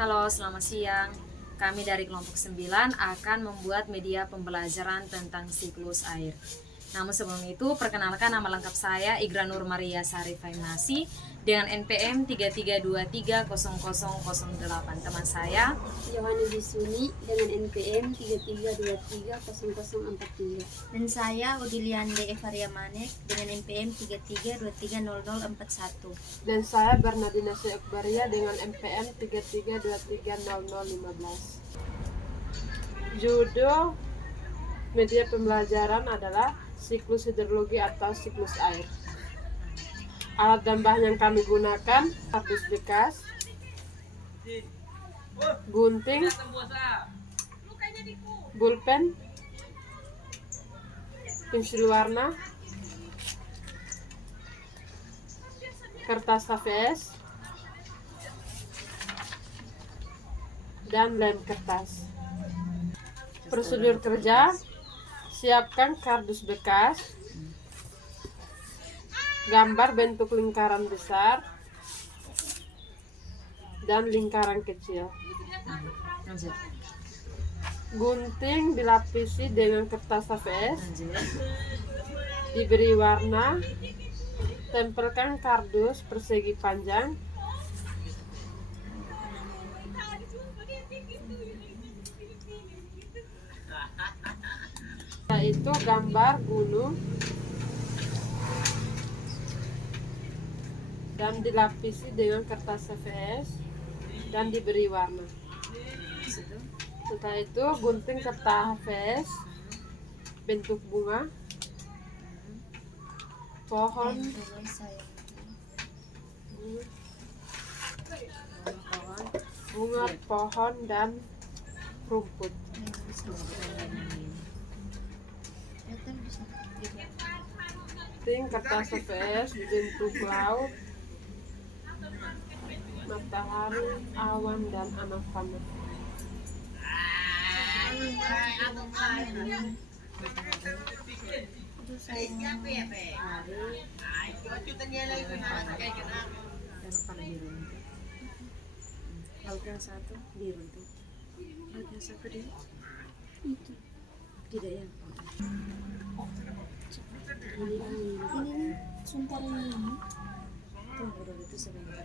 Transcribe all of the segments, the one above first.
Halo, selamat siang. Kami dari kelompok 9 akan membuat media pembelajaran tentang siklus air. Namun sebelum itu, perkenalkan nama lengkap saya Igra Nur Maria Sari Faimnasi dengan NPM 33230008. Teman saya Yohani Bisuni dengan NPM 33230043. Dan saya Udiliande Evaria Manek dengan NPM 33230041. Dan saya Bernardina Syekbaria dengan NPM 33230015. Judul media pembelajaran adalah siklus hidrologi atau siklus air. Alat dan bahan yang kami gunakan: kardus bekas, gunting, pulpen, pensil warna, kertas HVS, dan lem kertas. Prosedur kerja: siapkan kardus bekas, gambar bentuk lingkaran besar dan lingkaran kecil. Gunting dilapisi dengan kertas HVS, diberi warna, tempelkan kardus persegi panjang, yaitu gambar gunung, dan dilapisi dengan kertas HVS dan diberi warna. Setelah itu gunting kertas HVS bentuk bunga, pohon, pohon dan rumput. Gunting kertas HVS bentuk laut, matahari, awan, dan anak panah. laut yang satu biru tuh. Laut yang satu dia Itu. tidak ya. Ini sumpah ini. Tunggu dulu itu sebentar.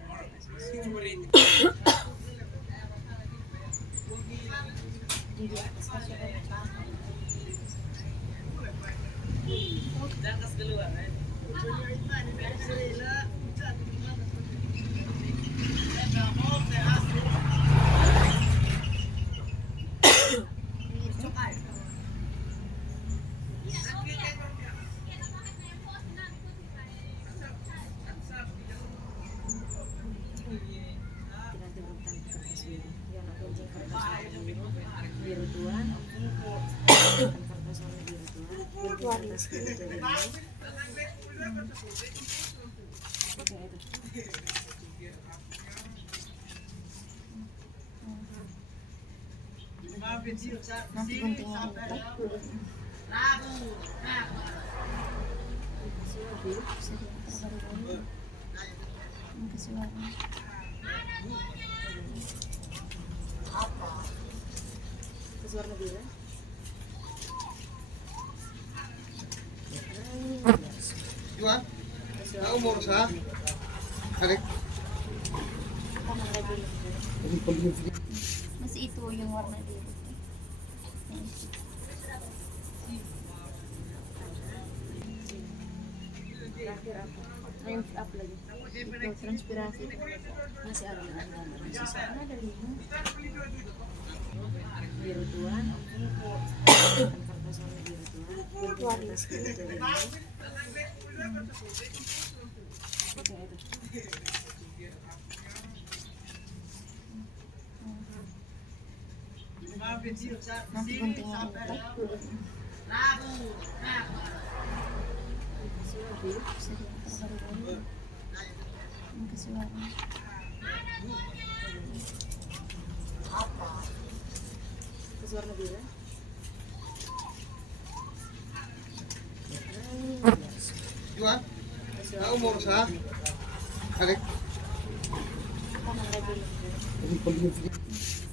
Di atas kasur. Kita turunkan kertas biru. Ya, nak gunting kertas warna biru tuan. Kertas warna biru tuan. Gunting kertas biru jadi ini. Oke, itu. Nanti guntingnya ini. Kasih warna. Kertas warna biru. Juan, tahu umur sah? Adik. Masih itu yang warna biru. Terakhir apa? Yang up lagi. Itu transpirasi. Masih ada sisa. Ada 5. Biru tuan. Kertas warna biru tuan. Gunting kertas biru jadi ini. Oke, itu. Nanti guntingnya ini. Kasih warna. Kertas warna biru. Juan, tahu umur sah? Adik. Tangan lagi.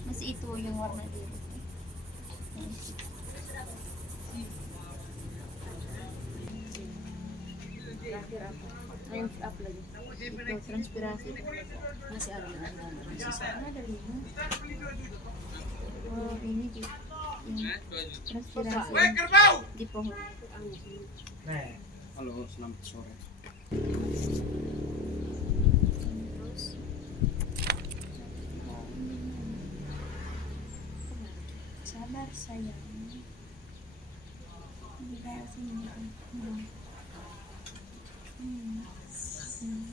Masih itu yang warna biru. Terakhir apa? Yang up lagi. Itu transpirasi. Masih ada Ada 5. Oh, ini di transpirasi di pohon. Halo, selamat sore. Terus sabar sayang. Kita sini.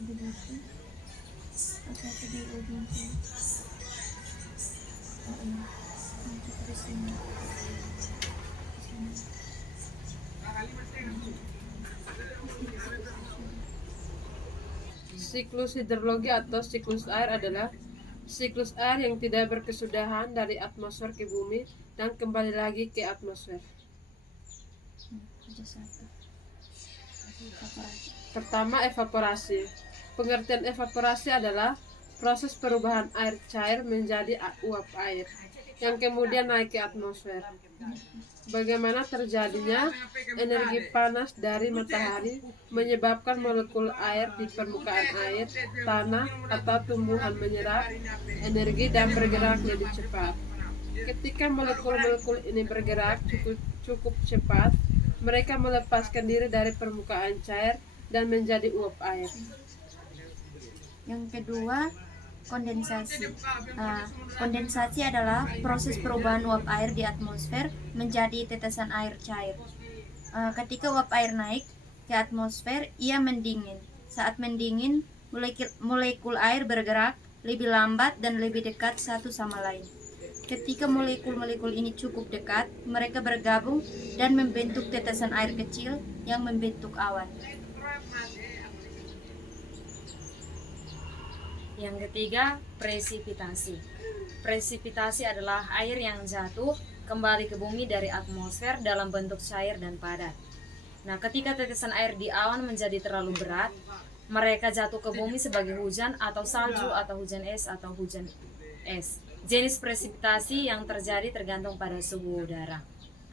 Begitu. Satu di ujung sini. Terus sini. Siklus hidrologi atau siklus air adalah siklus air yang tidak berkesudahan dari atmosfer ke bumi dan kembali lagi ke atmosfer. Ada satu. Evaporasi. Pertama, evaporasi. Pengertian evaporasi adalah proses perubahan air cair menjadi uap air yang kemudian naik ke atmosfer. Bagaimana terjadinya? Energi panas dari matahari menyebabkan molekul air di permukaan air, tanah, atau tumbuhan menyerap energi dan bergerak lebih cepat. Ketika molekul-molekul ini bergerak cukup cepat, mereka melepaskan diri dari permukaan cair dan menjadi uap air. Yang kedua, kondensasi. Kondensasi adalah proses perubahan uap air di atmosfer menjadi tetesan air cair. Ketika uap air naik ke atmosfer, ia mendingin. Saat mendingin, molekul air bergerak lebih lambat dan lebih dekat satu sama lain. Ketika molekul-molekul ini cukup dekat, mereka bergabung dan membentuk tetesan air kecil yang membentuk awan. Yang ketiga, presipitasi. Presipitasi adalah air yang jatuh kembali ke bumi dari atmosfer dalam bentuk cair dan padat. Nah, ketika tetesan air di awan menjadi terlalu berat, mereka jatuh ke bumi sebagai hujan atau salju atau hujan es atau hujan es. Jenis presipitasi yang terjadi tergantung pada suhu udara.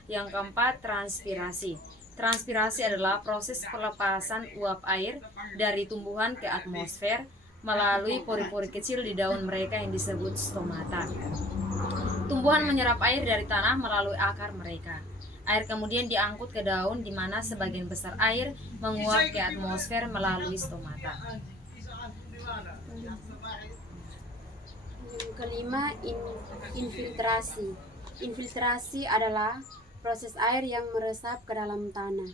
Yang keempat, transpirasi. Transpirasi adalah proses pelepasan uap air dari tumbuhan ke atmosfer melalui pori-pori kecil di daun mereka yang disebut stomata. Tumbuhan menyerap air dari tanah melalui akar mereka. Air kemudian diangkut ke daun di mana sebagian besar air menguap ke atmosfer melalui stomata. Yang kelima, infiltrasi. Infiltrasi adalah proses air yang meresap ke dalam tanah.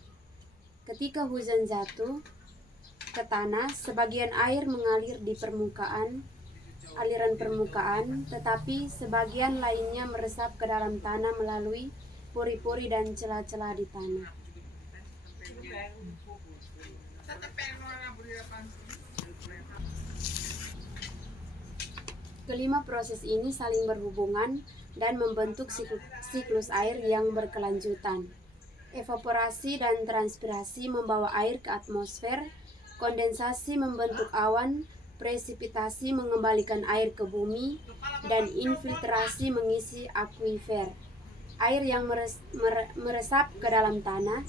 Ketika hujan jatuh ke tanah, sebagian air mengalir di aliran permukaan, tetapi sebagian lainnya meresap ke dalam tanah melalui pori-pori dan celah-celah di tanah. Kelima proses ini saling berhubungan dan membentuk siklus air yang berkelanjutan. Evaporasi dan transpirasi membawa air ke atmosfer, kondensasi membentuk awan, presipitasi mengembalikan air ke bumi, dan infiltrasi mengisi akuifer. Air yang meresap ke dalam tanah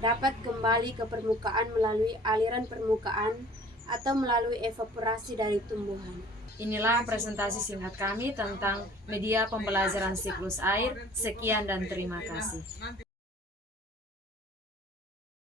dapat kembali ke permukaan melalui aliran permukaan atau melalui evaporasi dari tumbuhan. Inilah presentasi singkat kami tentang media pembelajaran siklus air. Sekian dan terima kasih.